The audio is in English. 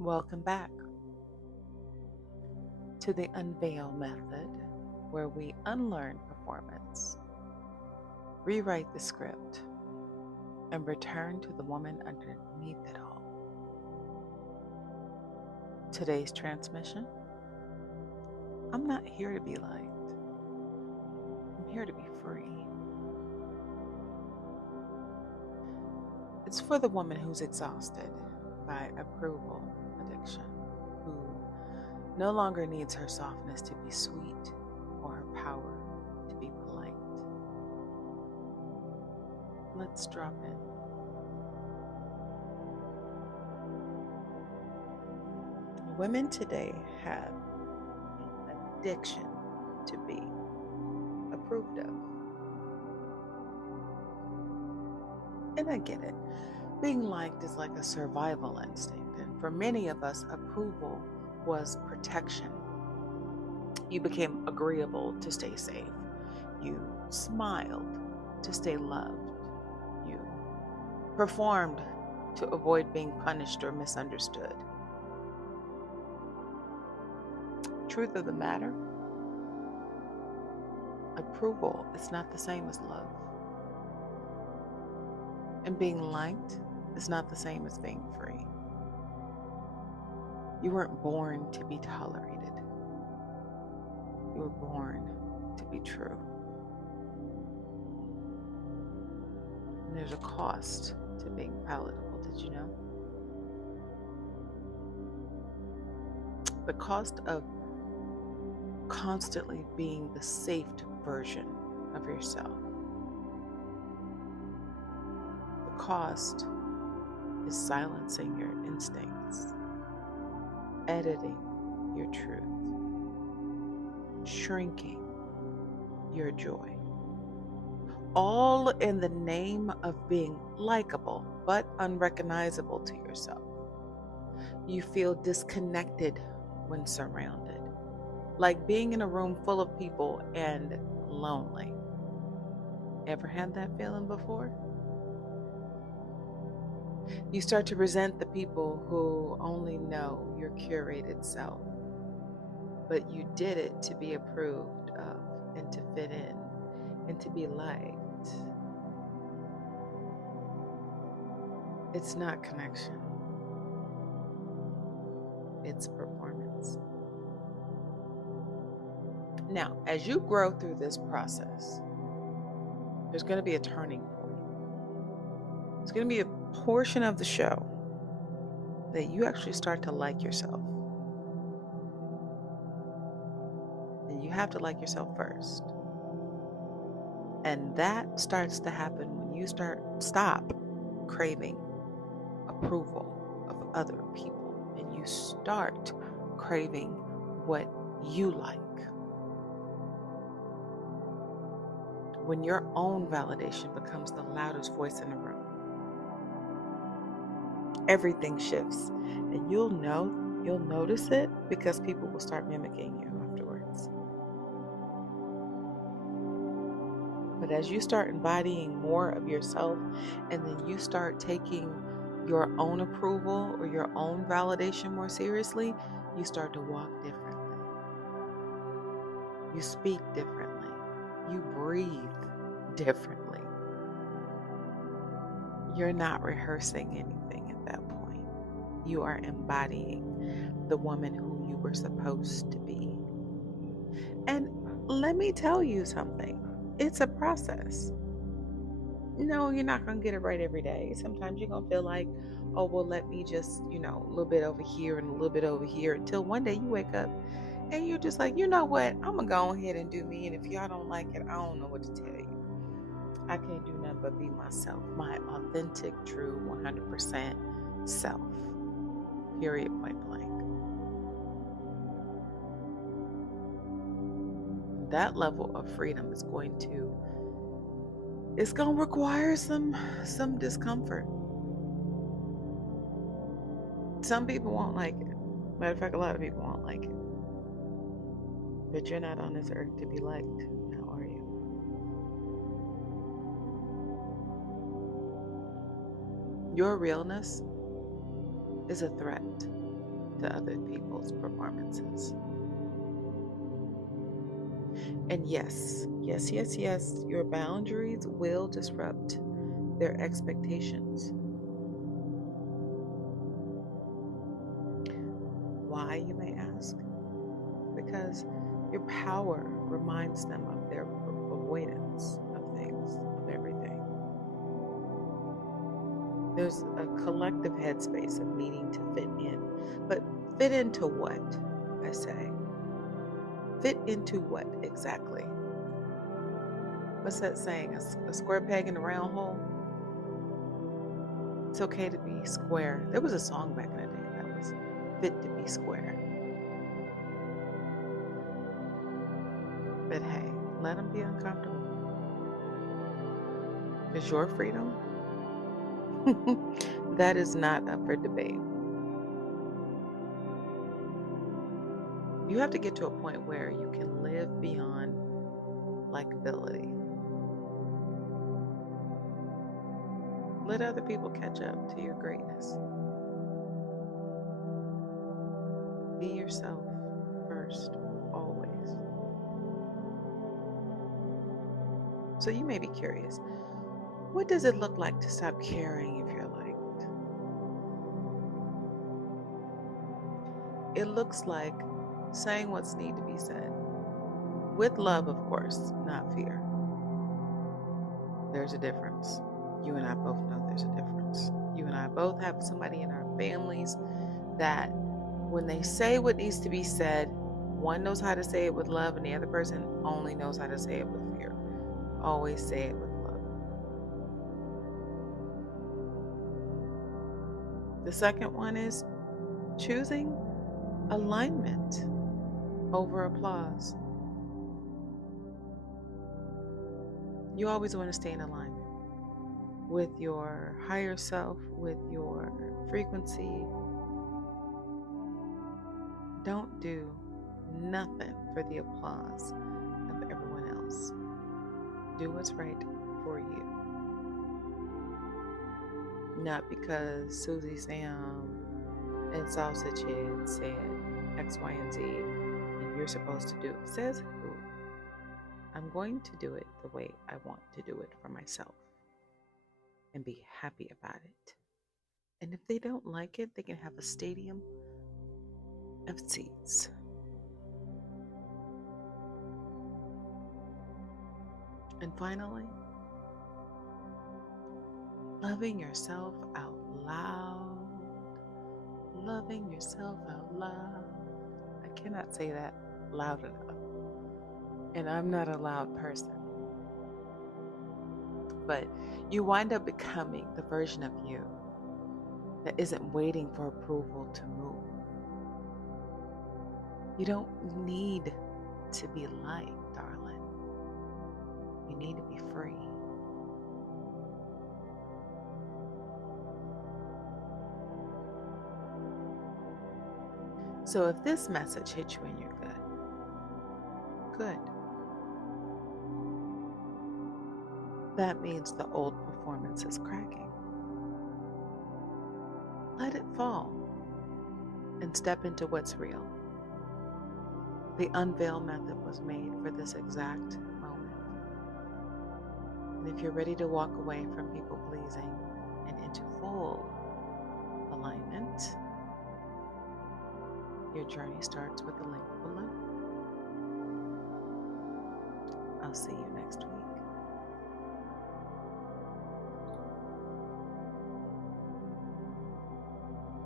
Welcome back to the UNVEIL Method, where we unlearn performance, rewrite the script, and return to the woman underneath it all. Today's transmission: I'm not here to be liked. I'm here to be free. It's for the woman who's exhausted by approval addiction, who no longer needs her softness to be sweet or her power to be polite. Let's drop in. Women today have an addiction to be approved of. And I get it. Being liked is like a survival instinct. And for many of us, approval was protection. You became agreeable to stay safe. You smiled to stay loved. You performed to avoid being punished or misunderstood. Truth of the matter, approval is not the same as love. And being liked is not the same as being free. You weren't born to be tolerated. You were born to be true. And there's a cost to being palatable, did you know? The cost of constantly being the safe version of yourself. The cost is silencing your instincts, editing your truth, shrinking your joy. All in the name of being likable but unrecognizable to yourself. You feel disconnected when surrounded, like being in a room full of people and lonely. Ever had that feeling before? You start to resent the people who only know your curated self, but you did it to be approved of and to fit in and to be liked. It's not connection. It's performance. Now, as you grow through this process, there's going to be a turning point. It's going to be a portion of the show that you actually start to like yourself. And you have to like yourself first. And that starts to happen when you stop craving approval of other people and you start craving what you like. When your own validation becomes the loudest voice in the room, everything shifts, and you'll notice it because people will start mimicking you afterwards. But as you start embodying more of yourself, and then you start taking your own approval or your own validation more seriously, you start to walk differently. You speak differently. You breathe differently. You're not rehearsing anything at that point. You are embodying the woman who you were supposed to be. And let me tell you something. It's a process. No, you're not going to get it right every day. Sometimes you're going to feel like, oh, well, let me just, a little bit over here and a little bit over here, until one day you wake up and you're just like, you know what? I'm going to go ahead and do me. And if y'all don't like it, I don't know what to tell you. I can't do nothing but be myself, my authentic, true, 100% self. Period, point blank. That level of freedom is going to require some discomfort. Some people won't like it. Matter of fact, a lot of people won't like it. But you're not on this earth to be liked, now are you? Your realness is a threat. to other people's performances. And yes, your boundaries will disrupt their expectations. Why, you may ask? Because your power reminds them of their avoidance of things, of everything. There's a collective headspace of needing to fit in. But fit into what, I say? Fit into what exactly? What's that saying? A square peg in a round hole? It's okay to be square. There was a song back in the day that was fit to be square. But hey, let them be uncomfortable. Because your freedom, that is not up for debate. You have to get to a point where you can live beyond likability. Let other people catch up to your greatness. Be yourself first, always. So you may be curious, what does it look like to stop caring if you're liked? It looks like saying what's need to be said. With love, of course, not fear. There's a difference. You and I both know there's a difference. You and I both have somebody in our families that when they say what needs to be said, one knows how to say it with love and the other person only knows how to say it with fear. Always say it with love. The second one is choosing alignment over applause. You always want to stay in alignment with your higher self, with your frequency. Don't do nothing for the applause of everyone else. Do what's right for you. Not because Susie, Sam, and Sausage Head said X, Y, and Z, and you're supposed to do it. Says who? I'm going to do it the way I want to do it for myself and be happy about it. And if they don't like it, they can have a stadium of seats. And finally, loving yourself out loud. Loving yourself out loud. I cannot say that loud enough. And I'm not a loud person. But you wind up becoming the version of you that isn't waiting for approval to move. You don't need to be liked, darling. You need to be free. So if this message hit you in your gut, good. That means the old performance is cracking. Let it fall and step into what's real. The UNVEIL Method was made for this exact moment. And if you're ready to walk away from people pleasing and into full alignment, your journey starts with the link below. I'll see you next week.